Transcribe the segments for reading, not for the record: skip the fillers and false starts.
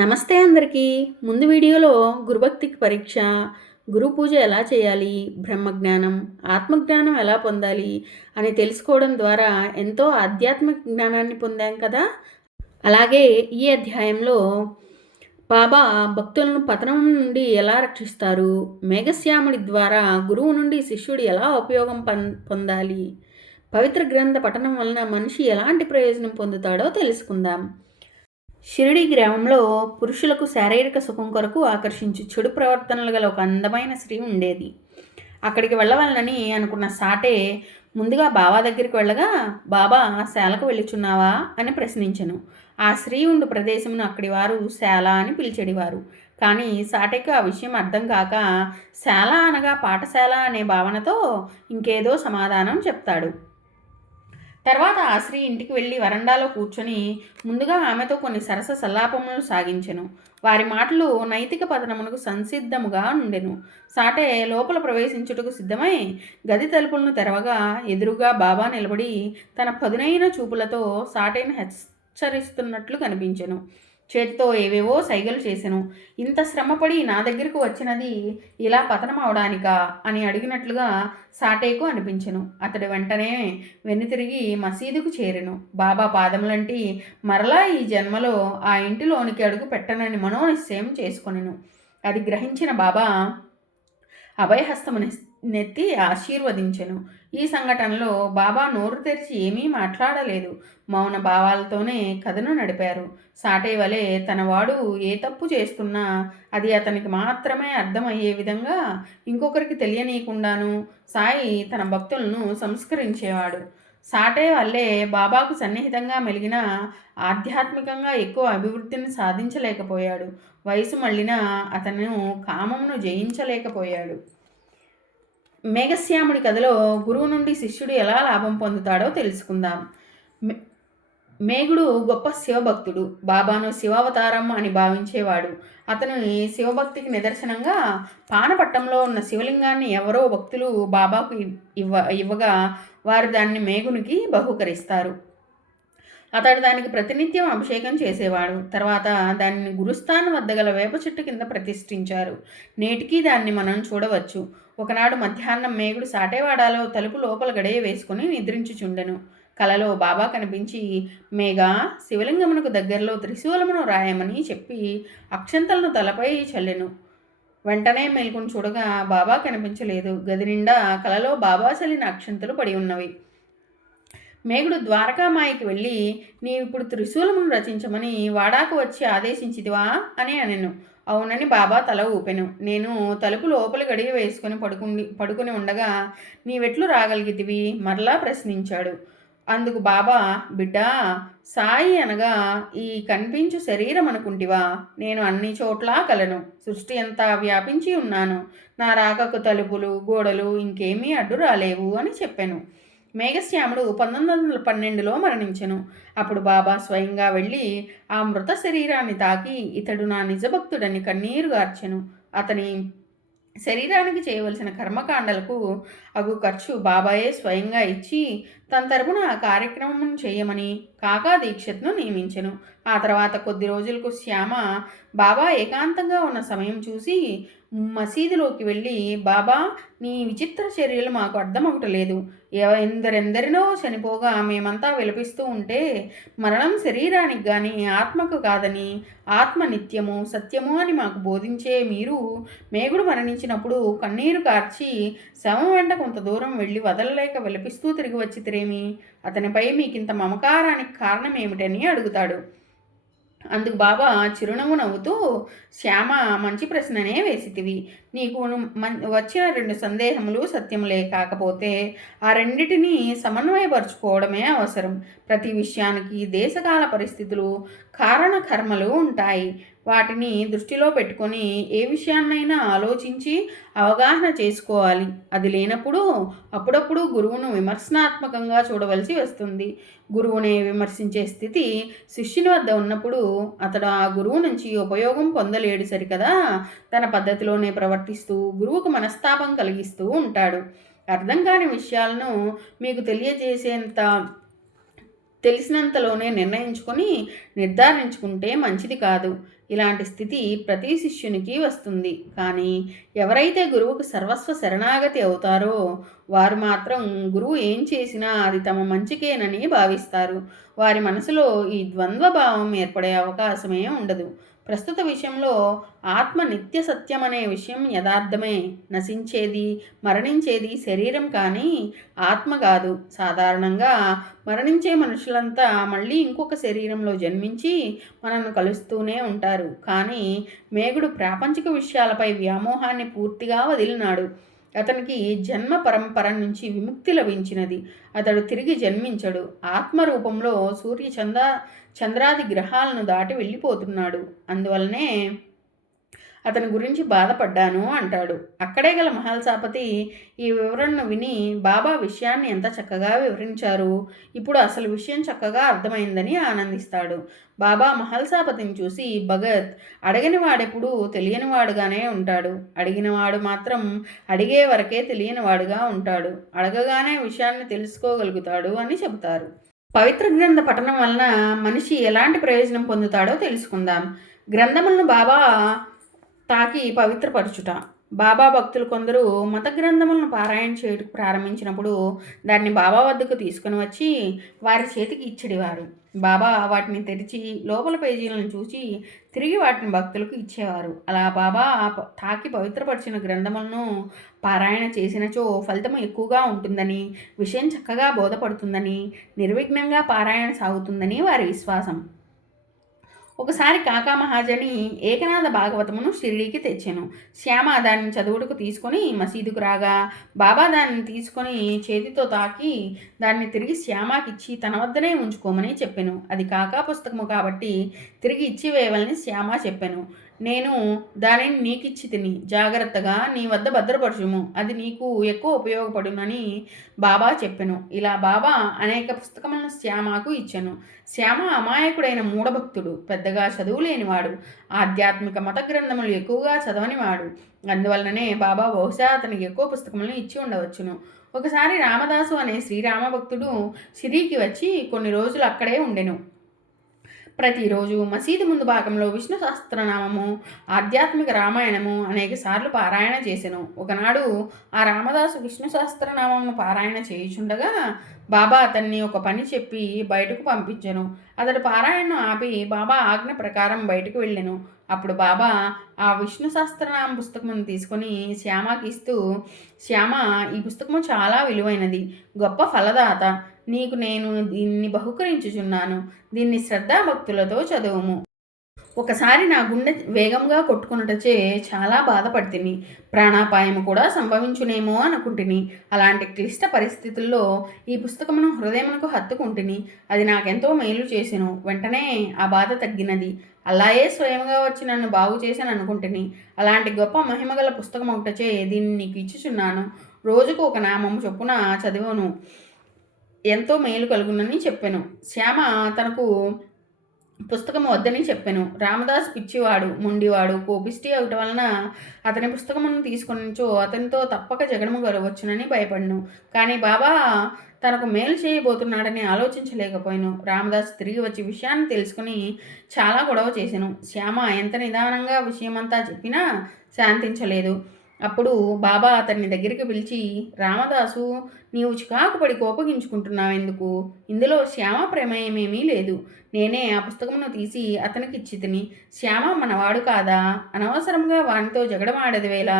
నమస్తే అందరికీ. ముందు వీడియోలో గురుభక్తికి పరీక్ష, గురు పూజ ఎలా చేయాలి, బ్రహ్మజ్ఞానం, ఆత్మజ్ఞానం ఎలా పొందాలి అని తెలుసుకోవడం ద్వారా ఎంతో ఆధ్యాత్మిక జ్ఞానాన్ని పొందాం కదా. అలాగే ఈ అధ్యాయంలో బాబా భక్తులను పతనం నుండి ఎలా రక్షిస్తారు, మేఘశ్యాముడి ద్వారా గురువు నుండి శిష్యుడు ఎలా ఉపయోగం పొందాలి, పవిత్ర గ్రంథ పఠనం వలన మనిషి ఎలాంటి ప్రయోజనం పొందుతాడో తెలుసుకుందాం. షిరిడి గ్రామంలో పురుషులకు శారీరక సుఖం కొరకు ఆకర్షించు చెడు ప్రవర్తనలు గల ఒక అందమైన స్త్రీ ఉండేది. అక్కడికి వెళ్ళవాలని అనుకున్న సాటే ముందుగా బాబా దగ్గరికి వెళ్ళగా, బాబా శాలకు వెళ్ళుచున్నావా అని ప్రశ్నించెను. ఆ స్త్రీ ఉండు ప్రదేశమును అక్కడి వారు శాల అని పిలిచెడివారు. కానీ సాటెకు ఆ విషయం అర్థం కాక శాల అనగా పాఠశాల అనే భావనతో ఇంకేదో సమాధానం చెప్తాడు. తర్వాత ఆ స్త్రీ ఇంటికి వెళ్ళి వరండాలో కూర్చొని ముందుగా ఆమెతో కొన్ని సరస సల్లాపములు సాగించెను. వారి మాటలు నైతిక పతనమునకు సంసిద్ధముగా ఉండెను. సాటే లోపల ప్రవేశించుటకు సిద్ధమై గది తలుపులను తెరవగా ఎదురుగా బాబా నిలబడి తన పదునైన చూపులతో సాటేను హెచ్చరిస్తున్నట్లు కనిపించెను. చేతితో ఏవేవో సైగలు చేసెను. ఇంత శ్రమపడి నా దగ్గరకు వచ్చినది ఇలా పతనం అవడానికా అని అడిగినట్లుగా సాటేకు అనిపించెను. అతడు వెంటనే వెనుతిరిగి మసీదుకు చేరెను. బాబా పాదములంటి మరలా ఈ జన్మలో ఆ ఇంటిలోనికి అడుగు పెట్టనని మనోనిశ్చయం చేసుకొనెను. అది గ్రహించిన బాబా అభయహస్తముని నెత్తి ఆశీర్వదించెను. ఈ సంఘటనలో బాబా నోరు తెరిచి ఏమీ మాట్లాడలేదు. మౌన భావాలతోనే కథను నడిపారు. సాటే వలె తనవాడు ఏ తప్పు చేస్తున్నా అది అతనికి మాత్రమే అర్థమయ్యే విధంగా ఇంకొకరికి తెలియనీయకుండాను సాయి తన భక్తులను సంస్కరించేవాడు. సాటే వల్లే బాబాకు సన్నిహితంగా మెలిగిన ఆధ్యాత్మికంగా ఎక్కువ అభివృద్ధిని సాధించలేకపోయాడు. వయసు మళ్ళినా అతను కామమును జయించలేకపోయాడు. మేఘశ్యాముడి కథలో గురువు నుండి శిష్యుడు ఎలా లాభం పొందుతాడో తెలుసుకుందాం. మేఘుడు గొప్ప శివభక్తుడు. బాబాను శివావతారం అని భావించేవాడు. అతను శివభక్తికి నిదర్శనంగా పానపట్టంలో ఉన్న శివలింగాన్ని ఎవరో భక్తులు బాబాకు ఇవ్వగా వారు దాన్ని మేఘునికి బహుకరిస్తారు. అతడు దానికి ప్రతినిత్యం అభిషేకం చేసేవాడు. తర్వాత దానిని గురుస్థానం వద్ద గల వేప చెట్టు కింద ప్రతిష్ఠించారు. నేటికీ దాన్ని మనం చూడవచ్చు. ఒకనాడు మధ్యాహ్నం మేఘుడు సాటేవాడాలో తలుపు లోపల గడియ వేసుకుని నిద్రించుచుండెను. కలలో బాబా కనిపించి, మేఘ, శివలింగమునకు దగ్గరలో త్రిశూలమును రాయమని చెప్పి అక్షంతలను తలపై చల్లెను. వెంటనే మేల్కొని చూడగా బాబా కనిపించలేదు. గది నిండా కలలో బాబా చల్లిన అక్షంతలు పడి ఉన్నవి. మేఘుడు ద్వారకామాయికి వెళ్ళి, నీవిప్పుడు త్రిశూలమును రచించమని వాడాకు వచ్చి ఆదేశించిదివా అని అనెను. అవునని బాబా తల ఊపెను. నేను తలుపు లోపలి గడియ వేసుకొని పడుకుని ఉండగా నీవెట్లు రాగలిగితివి మరలా ప్రశ్నించాడు. అందుకు బాబా, బిడ్డా, సాయి అనగా ఈ కనిపించు శరీరం అనుకుంటివా? నేను అన్ని చోట్లా కలను. సృష్టి అంతా వ్యాపించి ఉన్నాను. నా రాకకు తలుపులు, గోడలు ఇంకేమీ అడ్డు రాలేవు అని చెప్పాను. మేఘశ్యాముడు 1912లో మరణించెను. అప్పుడు బాబా స్వయంగా వెళ్ళి ఆ మృత శరీరాన్ని తాకి ఇతడు నా నిజభక్తుడని కన్నీరు గార్చెను. అతని శరీరానికి చేయవలసిన కర్మకాండలకు అగు ఖర్చు బాబాయే స్వయంగా ఇచ్చి తన తరపున ఆ కార్యక్రమం చేయమని కాకా దీక్షత్ను నియమించెను. ఆ తర్వాత కొద్ది రోజులకు శ్యామ బాబా ఏకాంతంగా ఉన్న సమయం చూసి మసీదులోకి వెళ్ళి, బాబా, నీ విచిత్ర చర్యలు మాకు అర్థమవటలేదు. ఎందరెందరినో చనిపోగా మేమంతా విలపిస్తూ ఉంటే మరణం శరీరానికి కానీ ఆత్మకు కాదని, ఆత్మ నిత్యము సత్యము అని మాకు బోధించే మీరు మేఘుడు మరణించినప్పుడు కన్నీరు కార్చి శవం వెంట కొంత దూరం వెళ్ళి వదలలేక విలపిస్తూ తిరిగి వచ్చితిరేమి? అతనిపై మీకింత మమకారానికి కారణం ఏమిటని అడుగుతాడు. అందుకు బాబా చిరునవ్వు నవ్వుతూ, శ్యామ, మంచి ప్రశ్ననే వేసితివి. నీకు వచ్చిన 2 సందేహములు సత్యములే. కాకపోతే ఆ రెండిటినీ సమన్వయపరుచుకోవడమే అవసరం. ప్రతి విషయానికి దేశకాల పరిస్థితులు, కారణ కర్మలు ఉంటాయి. వాటిని దృష్టిలో పెట్టుకొని ఏ విషయాన్నైనా ఆలోచించి అవగాహన చేసుకోవాలి. అది లేనప్పుడు అప్పుడప్పుడు గురువును విమర్శనాత్మకంగా చూడవలసి వస్తుంది. గురువునే విమర్శించే స్థితి శిష్యుని వద్ద ఉన్నప్పుడు అతడు ఆ గురువు నుంచి ఉపయోగం పొందలేడు సరికదా. తన పద్ధతిలోనే ప్రవర్తిస్తూ గురువుకు మనస్తాపం కలిగిస్తూ ఉంటాడు. అర్థం కాని విషయాలను మీకు తెలిసినంతలోనే నిర్ణయించుకొని నిర్ధారించుకుంటే మంచిది కాదు. ఇలాంటి స్థితి ప్రతి శిష్యునికి వస్తుంది. కానీ ఎవరైతే గురువుకు సర్వస్వ శరణాగతి అవుతారో వారు మాత్రం గురువు ఏం చేసినా అది తమ మంచికేనని భావిస్తారు. వారి మనసులో ఈ ద్వంద్వ భావం ఏర్పడే అవకాశమే ఉండదు. ప్రస్తుత విషయంలో ఆత్మ నిత్య సత్యం అనే విషయం యథార్థమే. నశించేది, మరణించేది శరీరం కానీ ఆత్మ కాదు. సాధారణంగా మరణించే మనుషులంతా మళ్ళీ ఇంకొక శరీరంలో జన్మించి మనల్ని కలుస్తూనే ఉంటారు. కానీ మేఘుడు ప్రాపంచిక విషయాలపై వ్యామోహాన్ని పూర్తిగా వదిలినాడు. అతనికి జన్మ పరంపర నుంచి విముక్తి లభించినది. అతడు తిరిగి జన్మించడు. ఆత్మరూపంలో చంద్రాది గ్రహాలను దాటి వెళ్ళిపోతున్నాడు. అందువల్లనే అతని గురించి బాధపడ్డాను అంటాడు. అక్కడే గల మహల్సాపతి ఈ వివరణను విని బాబా విషయాన్ని ఎంత చక్కగా వివరించారు, ఇప్పుడు అసలు విషయం చక్కగా అర్థమైందని ఆనందిస్తాడు. బాబా మహల్సాపతిని చూసి, భగత్, అడగని వాడెప్పుడు తెలియనివాడుగానే ఉంటాడు. అడిగినవాడు మాత్రం అడిగే వరకే తెలియనివాడుగా ఉంటాడు. అడగగానే విషయాన్ని తెలుసుకోగలుగుతాడు అని చెబుతారు. పవిత్ర గ్రంథ పఠనం వలన మనిషి ఎలాంటి ప్రయోజనం పొందుతాడో తెలుసుకుందాం. గ్రంథములను బాబా తాకి పవిత్రపరచుట. బాబా భక్తులు కొందరు మత గ్రంథములను పారాయణ చేయటకు ప్రారంభించినప్పుడు దాన్ని బాబా వద్దకు తీసుకుని వచ్చి వారి చేతికి ఇచ్చేవారు. బాబా వాటిని తెరిచి లోపల పేజీలను చూసి తిరిగి వాటిని భక్తులకు ఇచ్చేవారు. అలా బాబా తాకి పవిత్రపరిచిన గ్రంథములను పారాయణ చేసినచో ఫలితం ఎక్కువగా ఉంటుందని, విషయం చక్కగా బోధపడుతుందని, నిర్విఘ్నంగా పారాయణ సాగుతుందని వారి విశ్వాసం. ఒకసారి కాకా మహాజని ఏకనాథ భాగవతమును షిరిడీకి తెచ్చాను. శ్యామ దాన్ని చదువుటకు తీసుకొని మసీదుకు రాగా బాబా దాన్ని తీసుకొని చేతితో తాకి దాన్ని తిరిగి శ్యామకిచ్చి తన వద్దనే ఉంచుకోమని చెప్పాను. అది కాకా పుస్తకము కాబట్టి తిరిగి ఇచ్చివేయవలని శ్యామ చెప్పాను. నేను దానిని నీకిచ్చి తిని జాగ్రత్తగా నీ వద్ద భద్రపరచుము, అది నీకు ఎక్కువ ఉపయోగపడునని బాబా చెప్పాను. ఇలా బాబా అనేక పుస్తకములను శ్యామకు ఇచ్చాను. శ్యామ అమాయకుడైన మూఢభక్తుడు, పెద్దగా చదువు లేనివాడు, ఆధ్యాత్మిక మత గ్రంథములు ఎక్కువగా చదవనివాడు. అందువలననే బాబా బహుశా అతనికి ఎక్కువ పుస్తకములను ఇచ్చి ఉండవచ్చును. ఒకసారి రామదాసు అనే శ్రీరామ భక్తుడు షిరిడీకి వచ్చి కొన్ని రోజులు అక్కడే ఉండెను. ప్రతిరోజు మసీదు ముందు భాగంలో విష్ణు సహస్రనామము, ఆధ్యాత్మిక రామాయణము అనేక సార్లు పారాయణ చేసెను. ఒకనాడు ఆ రామదాసు విష్ణు సహస్రనామమును పారాయణ చేయుచుండగా బాబా అతన్ని ఒక పని చెప్పి బయటకు పంపించెను. అతడు పారాయణను ఆపి బాబా ఆజ్ఞ ప్రకారం బయటకు వెళ్ళెను. అప్పుడు బాబా ఆ విష్ణు సహస్రనామ పుస్తకమును తీసుకొని శ్యామకి ఇస్తూ, శ్యామ, ఈ పుస్తకము చాలా విలువైనది, గొప్ప ఫలదాత. నీకు నేను దీన్ని బహుకరించుచున్నాను. దీన్ని శ్రద్ధాభక్తులతో చదువుము. ఒకసారి నా గుండె వేగంగా కొట్టుకున్నటచే చాలా బాధపడితిని. ప్రాణాపాయము కూడా సంభవించునేమో అనుకుంటుని. అలాంటి క్లిష్ట పరిస్థితుల్లో ఈ పుస్తకమును హృదయమునకు హత్తుకుంటుని. అది నాకెంతో మేలు చేసెను. వెంటనే ఆ బాధ తగ్గినది. అలాగే స్వయంగా వచ్చి నన్ను బాగు చేశాను అనుకుంటుని. అలాంటి గొప్ప మహిమగల పుస్తకం ఒకటచే దీన్ని నీకు ఇచ్చుచున్నాను. రోజుకు ఒక నామము చొప్పున చదువును, ఎంతో మేలు కలుగునని చెప్పాను. శ్యామ తనకు పుస్తకం వద్దని చెప్పాను. రామదాస్ పిచ్చివాడు, మొండివాడు, కోపిష్టి అవటం వలన అతని పుస్తకమును తీసుకొనిచో అతనితో తప్పక జగడము గొరవచ్చునని భయపడ్ను. కానీ బాబా తనకు మేలు చేయబోతున్నాడని ఆలోచించలేకపోయాను. రామదాస్ తిరిగి వచ్చి విషయాన్ని తెలుసుకుని చాలా గొడవ చేశాను. శ్యామ ఎంత నిదానంగా విషయమంతా చెప్పినా శాంతించలేదు. అప్పుడు బాబా అతన్ని దగ్గరికి పిలిచి, రామదాసు, నీవు చికాకుపడి కోపగించుకుంటున్నావెందుకు? ఇందులో శ్యామ ప్రమేయమేమీ లేదు. నేనే ఆ పుస్తకమును తీసి అతనికి ఇచ్చితిని. శ్యామ మనవాడు కాదా? అనవసరంగా వానితో జగడమాడదివేళ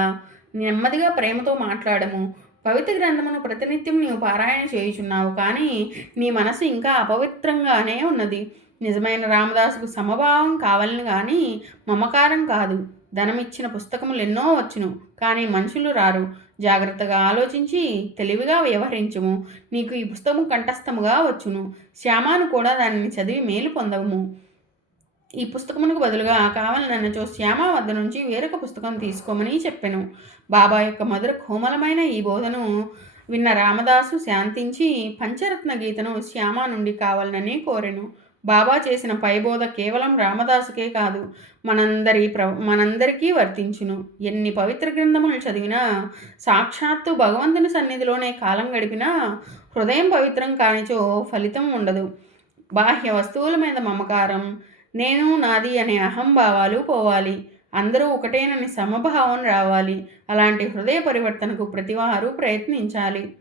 నెమ్మదిగా ప్రేమతో మాట్లాడము. పవిత్ర గ్రంథమును ప్రతినిత్యం నీవు పారాయణ చేయుచున్నావు, కానీ నీ మనసు ఇంకా అపవిత్రంగానే ఉన్నది. నిజమైన రామదాసుకు సమభావం కావాలని కానీ మమకారం కాదు. ధనమిచ్చిన పుస్తకములు ఎన్నో వచ్చును, కానీ మనుషులు రారు. జాగ్రత్తగా ఆలోచించి తెలివిగా వ్యవహరించుము. నీకు ఈ పుస్తకం కంఠస్థముగా వచ్చును. శ్యామాను కూడా దానిని చదివి మేలు పొందము. ఈ పుస్తకమునకు బదులుగా కావాలన్నచో శ్యామ వద్ద నుంచి వేరొక పుస్తకం తీసుకోమని చెప్పెను. బాబా యొక్క మధుర కోమలమైన ఈ బోధను విన్న రామదాసు శాంతించి పంచరత్న గీతను శ్యామ నుండి కావాలనని కోరెను. బాబా చేసిన పైబోధ కేవలం రామదాసుకే కాదు, మనందరికీ వర్తించును. ఎన్ని పవిత్ర గ్రంథములు చదివినా, సాక్షాత్తు భగవంతుని సన్నిధిలోనే కాలం గడిపినా హృదయం పవిత్రం కానిచో ఫలితం ఉండదు. బాహ్య వస్తువుల మీద మమకారం, నేను నాది అనే అహంభావాలు పోవాలి. అందరూ ఒకటేనని సమభావం రావాలి. అలాంటి హృదయ పరివర్తనకు ప్రతివారు ప్రయత్నించాలి.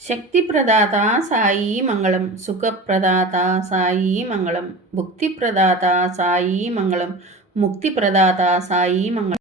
శక్తి ప్రదాత సాయి మంగళం. సుఖప్రదాత సాయి మంగళం. భుక్తి ప్రదాత సాయి మంగళం. ముక్తి ప్రదాత సాయి మంగళం.